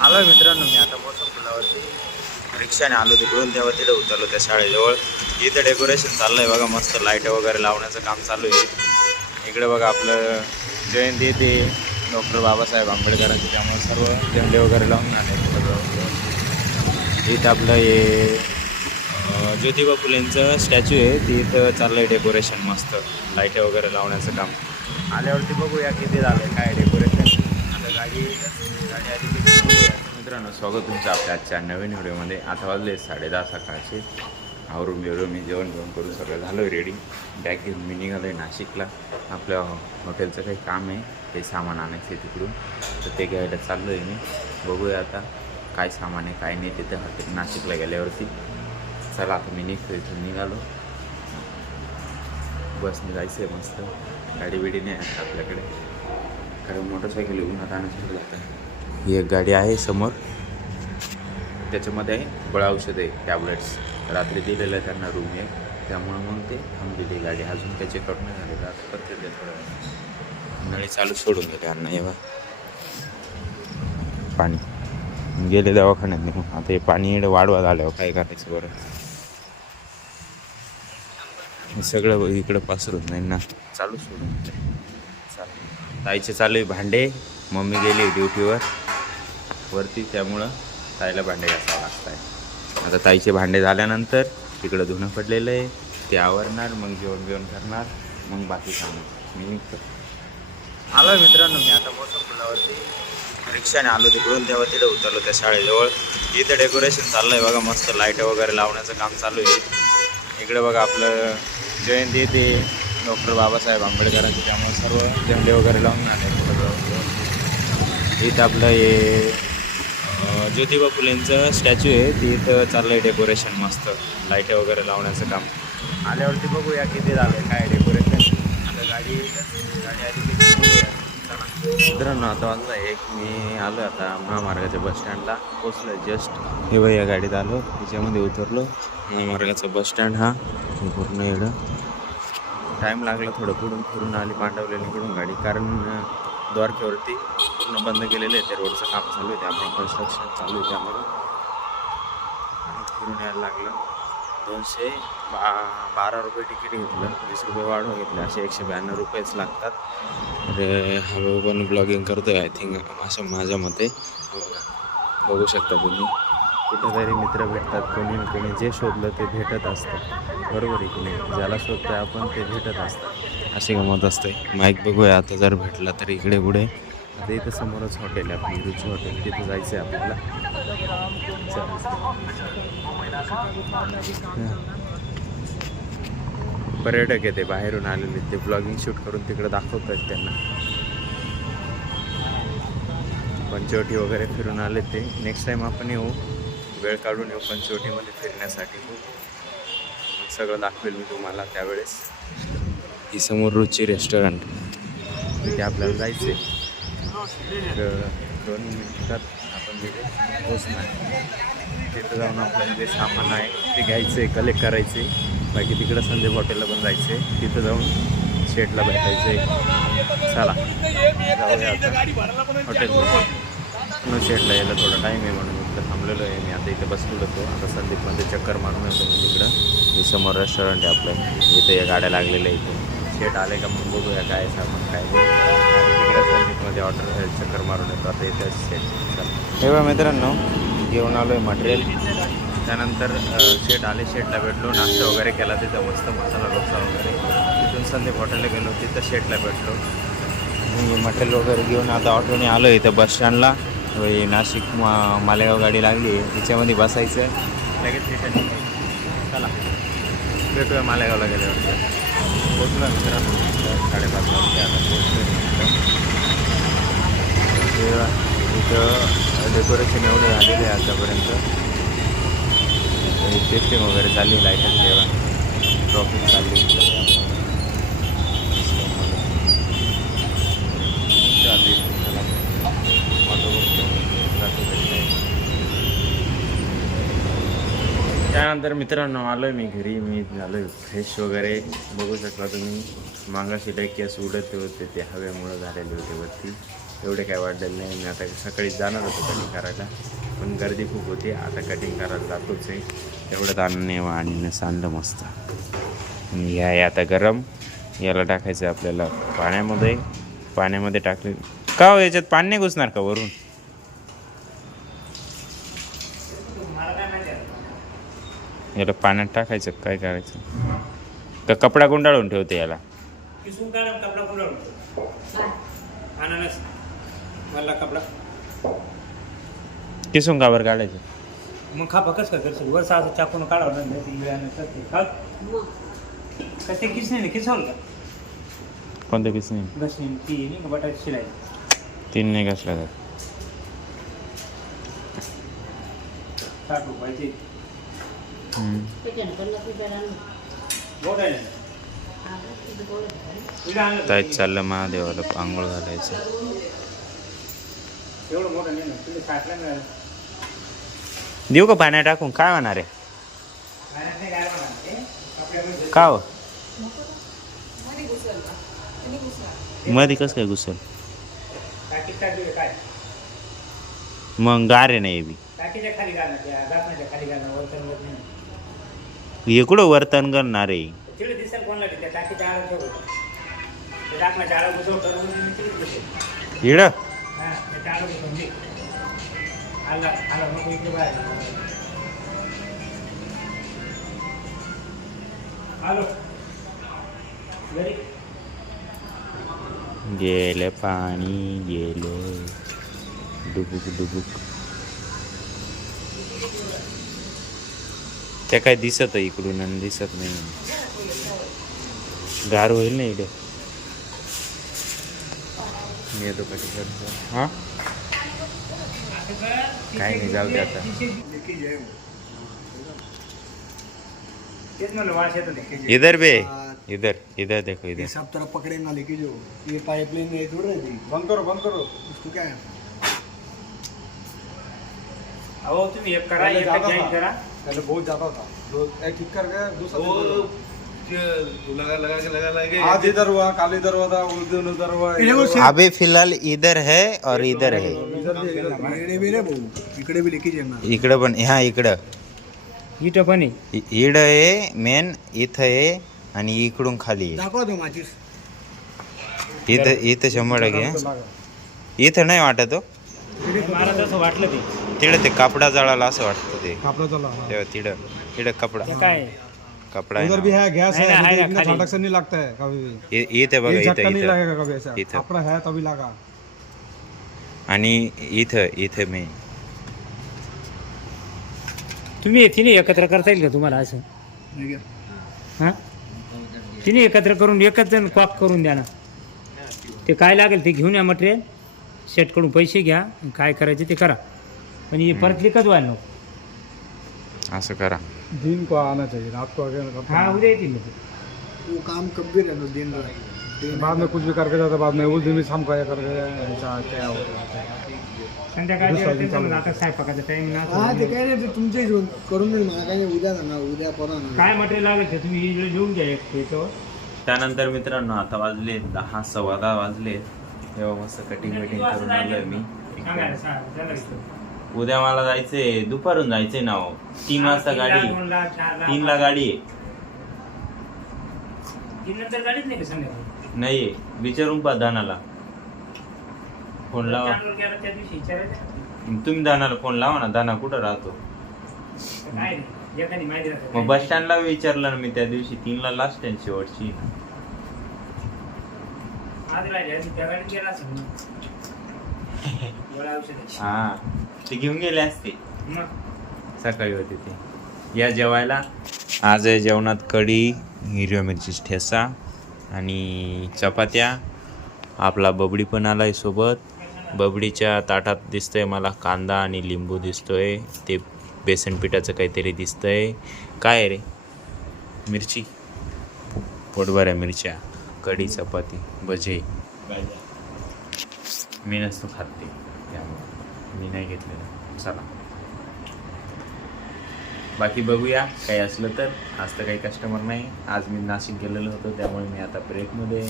आलो मित्रांनो, मी आता मोसम पुलावरती रिक्षाने आलो तिकडून, तेव्हा तिथे उतरलो त्या शाळेजवळ. इथं डेकोरेशन चाललंय बघा, मस्त लाईट वगैरे लावण्याचं काम चालू आहे. इकडे बघा आपलं जयंती ते डॉक्टर बाबासाहेब आंबेडकरांची, त्यामुळे सर्व झेंडे वगैरे लावून आले. इथं आपलं हे ज्योतिबा फुलेंचं स्टॅच्यू आहे, ती इथं चाललंय डेकोरेशन, मस्त लाईट वगैरे लावण्याचं काम. आल्यावरती बघूया किती झालं काय डेकोरेशन. आता गाडी आली की मित्रांनो, स्वागत तुमचं आपल्या आजच्या नवीन व्हिडिओमध्ये. आता वाजले 10:30 सकाळचे. आवरून बिवरून मी जेवण करून सगळं झालं रेडी. बॅग घेऊन मी निघालो आहे नाशिकला. आपल्या हॉटेलचं काही काम आहे, ते सामान आणायचं आहे तिकडून, तर ते घ्यायला चाललो आहे मी. बघूया आता काय सामान आहे काय नाही तिथे हॉटेल नाशिकला गेल्यावरती. चला आता मी निघतो, इथून निघालो. बसने जायचं आहे, मस्त गाडी बिडी नाही आहे आपल्याकडे, कारण मोटरसायकल उन्हात आणण्यासाठी जातं. ही एक गाडी आहे समोर, त्याच्यामध्ये आहे गोळ्या औषध आहे, टॅबलेट्स. रात्री दिलेलं आहे त्यांना रूम आहे, त्यामुळं मग ते थांबलेली गाडी. अजून त्याचे कट नाही झालेलं, आता करते ते थोडं. नळी चालू सोडून गेले अण्णा, येवा पाणी गेले दवाखान्यात निघून. आता हे पाणी इकडे वाढवा झाल्यावर काय करायचं बरं. हे सगळं इकडं पसरून नाही ना, चालू सोडून चालू. ताईचे चालू आहे भांडे, मम्मी गेली ड्युटीवर वरती, त्यामुळं ताईला भांडे घासावं लागत आहे. आता ताईचे भांडे झाल्यानंतर तिकडं धुणं पडलेलं आहे, ते आवरणार, मग जेवण बिवण करणार, मग बाकी काम मी निघतो. आलो मित्रांनो, मी आता मोसम पुलावरती रिक्षाने आलो तिकडून, तेव्हा तिथे उतरलो त्या शाळेजवळ. इथं डेकोरेशन चाललं आहे बघा, मस्त लाईट वगैरे लावण्याचं काम चालू आहे. इकडे बघा आपलं जयंती ते डॉक्टर बाबासाहेब आंबेडकरांची, त्यामुळे सर्व झेंडे वगैरे लावून आले. इथं आपलं हे ज्योतिबा फुलेंचं स्टॅच्यू आहे, ती इथं चाललं आहे डेकोरेशन, मस्त लाईट वगैरे लावण्याचं काम. आल्यावरती बघूया किती झालं काय डेकोरेशन. आता गाडी आली की मित्रांनो, आता वाजता एक, मी आलो आता महामार्गाच्या बसस्टँडला पोचलो जस्ट. हे बघ, या गाडीत आलो, तिच्यामध्ये उतरलो. महामार्गाचं बसस्टँड हा पूर्ण एवढं टाईम लागला, थोडं पुढून फिरून आली मांडवलेलीकडून गाडी, कारण द्वारकेवरती पूर्ण बंद केलेलं आहे, ते रोडचं काम चालू आहे, त्यामुळे कन्स्ट्रक्शन चालू आहे, त्यामुळं फिरून यायला लागलं. 212 रुपये तिकीट घेतलं, 20 रुपये वाढवून घेतले, असे 192 रुपयेच लागतात. तर हा पण ब्लॉगिंग करतो आहे, आय थिंक असं माझ्या मते. बघू शकता तुम्ही, कुठेतरी मित्र भेटतात, कोणी ना कोणी जे शोधलं ते भेटत असतं, बरोबर आहे की नाही. ज्याला शोधतं आपण ते भेटत असतं, अशी गमत असते. माईक बघूया आता, जर भेटला तर इकडे पुढे. आता इथं समोरच हॉटेल आहे आपली, रुची हॉटेल, तिथं जायचं आहे आपल्याला. पर्यटक आहे ते, बाहेरून आलेले, ते ब्लॉगिंग शूट करून तिकडे दाखवत आहेत त्यांना. पंचवटी वगैरे फिरून आले ते. नेक्स्ट टाईम आपण येऊ, वेळ काढून येऊ पंचवटीमध्ये फिरण्यासाठी. सगळं दाखवेल मी तुम्हाला त्यावेळेस. ही समोर रुची रेस्टॉरंट, तिथे आपल्याला जायचं आहे. 2 मिनिटात आपण तिथे पोचणार. तिथं जाऊन आपल्याला जे सामान आहे ते घ्यायचं आहे, कलेक्ट करायचे. बाकी तिकडं संदीप हॉटेलला पण जायचं आहे, तिथं जाऊन शेटला भेटायचं आहे. चला जाऊया आता हॉटेलमध्ये. म्हणून शेटला यायला थोडा टाईम आहे, म्हणून इथं थांबलेलो आहे मी. आता इथे बसलेलो होतो, आता संदीपमध्ये चक्कर मारून येतो मी तिकडं. हे समोर रेस्टॉरंट आहे आपलं, इथे या गाड्या लागलेल्या इथे. शेट आले का मग बघूया काय सामान काय तिकडं संदीपमध्ये ऑर्डर चक्कर मारून येतो. आता इथे शेट हे बघा मित्रांनो, घेऊन आलो आहे मटेरियल. त्यानंतर शेट आले, शेटला भेटलो, नाश्ता वगैरे केला तिथं, मस्त मसाला डोसा वगैरे. तिथून संदीप हॉटेलला गेलो, तिथं शेटला भेटलो. मी मटेरियल वगैरे घेऊन आता ऑटोने आलो इथं बसस्टँडला. नाशिक मालेगाव गाडी लागली आहे, तिच्यामध्ये बसायचं, लगेच रिटर्न. चला भेटूया मालेगावला गेल्यावर. पोचलो मित्रांनो 5:30 वाजता, आता पोचलो. इथं डेकोरेशन एवढे झालेले आहे आतापर्यंत. टेस्टिंग वगैरे चालली, लाईटच जेव्हा ट्रॉफिक चालली त्यानंतर मित्रांनो आलो आहे मी घरी. मी झालो आहे फ्रेश वगैरे. बघू शकता तुम्ही, मागाशी डॅकियास उडत होते, ते हवेमुळं झालेले होते वरती. एवढे काय वाढलेलं नाही. मी आता सकाळी जाणार होतो कटिंग करायला, पण गर्दी खूप होती. आता कटिंग करायला जातोच आहे. तेवढं ताणणे आणि सांडलं मस्त. आणि ह्या आहे आता गरम, याला टाकायचं आपल्याला पाण्यामध्ये टाकले का हो, याच्यात पाणी नाही घुसणार का वरून? याला पाण्यात टाकायचं, काय करायचं का कपडा गुंडाळून ठेवते याला? किसून कावर काढायचं? मग खापा कसं काय करशील? वर सहा चाकून काढावं कसे किसने किसवल का? कोणतं किसने? घसणी ती नाही का बटाट शिलाई तीन नाही घसला जात. 60 रुपयाची ताईत चाललं महादेवाला आंघोळ घालायचं. एवढं मोठं नाही ना तुला 60 ला देऊ का पाण्यात टाकून? काय होणार आहे? का हो मध्ये कसं काय घुसल? मग गार आहे नाही बी हे कुठं वर्तन करणार आहे? इड गेले पाणी गेले डुबुक डुबुक. ते काय दिसत आहे इकडून आणि दिसत नाही. गार होईल ना इकडे. मी येतो कधी करतो. हां काय नाही, जाऊ दे आता. इधर बे, इधर इधर देखो इधर. सब तरफ पकड़े ना लेके जो ये पाइपलाइन नहीं दूर रहती. बंद करो उसको क्या है? अहो तुम्ही एक करा, एक जॉईन करा. पहले बहुत ज्यादा था, लोग एक ठीक कर गए, दूसरा लगा आज इधर हुआ, काल इधर हुआ था, उस दिन उधर हुआ. अभी फिलहाल इधर है और इधर है. इकडे भी लेके जाना. इकडं पण, ह्या इकडं इथं पण आहे. इड आहे मेन, इथं आहे आणि इकडून खाली आहे. दाखवा तो माचीस. इथं 100%. इथं नाही वाटत हो. मला तसं वाटलं ते. तिकडं ते कपडा जळाला असं वाटतं ते. कपड़ा चला. तेव्हा तिकडं कपडा ते काय कपडा उधर भी आहे है, गैस है, है ना, इतना खाली. झटक से नहीं लगता है कभी भी. इथं बघा, ये झटका नहीं इथं लगेगा कभी ऐसा. इथं. कपड़ा है तभी लगा. आणि इथं मेन. तुम्ही तिने एकत्र करता येईल का तुम्हाला असं? हां तिने एकत्र करून एकच जण कॉक करून द्या ना. ते काय लागेल ते घेऊन या मटेरियल, शेटकडून पैसे घ्या, काय करायचे ते करा, पण हे परत लिखत व्हायला नको. असं करा. दिन को आना चाहिए, रात को अगर हा उद्या येतील ना ते. वो काम कब भी रहना दिन रात. बाद में कुछ भी करके जाता, बाद में उस दिन भी शाम को आया करके ऐसा क्या होता है. संध्याकाळी त्यांचं म्हणणं आता स्वयंपाकाचा टाइम ना. हा ते काय नाही, ते तुमचे हिशोब करून देईल मला. काय नाही, उद्या ना उद्या परवा ना. काय मटेरियल लागेल ते तुम्ही इकडे घेऊन घ्या एक याच्यावर. त्यानंतर मित्रांनो आता वाजले 10, 10:15 वाजले. तेव्हा मस्त कटिंग करून आलोय मी. सांगा सांगा. उद्या मला जायचंय, दुपारून जायचंय ना. 3 वाजता गाडी, 3ला गाडी आहे. 3 नंतर गाडीच नाही का संध्याकाळी? नाही, विचारून पहा दानाला फोन लावा. त्या दिवशी विचारायचं तुम्ही दानाला फोन लावा ना. दाना कुठं राहतो? काय नाही एखादी माहिती राहते. मग बस स्टँडला विचारलं ना मी त्या दिवशी. 3ला लास्ट स्टँड शेवटची. आज राहिले त्या गाडीत गेला असेल ना. गोळ्या औषध हा ते घेऊन गेले असते. मग सकाळी होते ते. या जेवायला आज आहे जेवणात कढी, हिरव्या मिरचीची ठेसा आणि चपात्या. आपला बबडी पण आलाय सोबत. बबडीच्या ताटात दिसतंय मला कांदा आणि लिंबू दिसतोय. ते बेसन पिठाचं काहीतरी दिसतंय. काय आहे रे? मिरची, पोटभऱ्या मिरच्या, कढी, चपाती, भजे. मी नसतो खात ते, त्यामुळे मी नाही घेतलेलं. चला बाकी बघूया काही असलं तर. आज तर काही कस्टमर नाही. आज मी नाशिक गेलेलो होतो, त्यामुळे मी आता ब्रेकमध्ये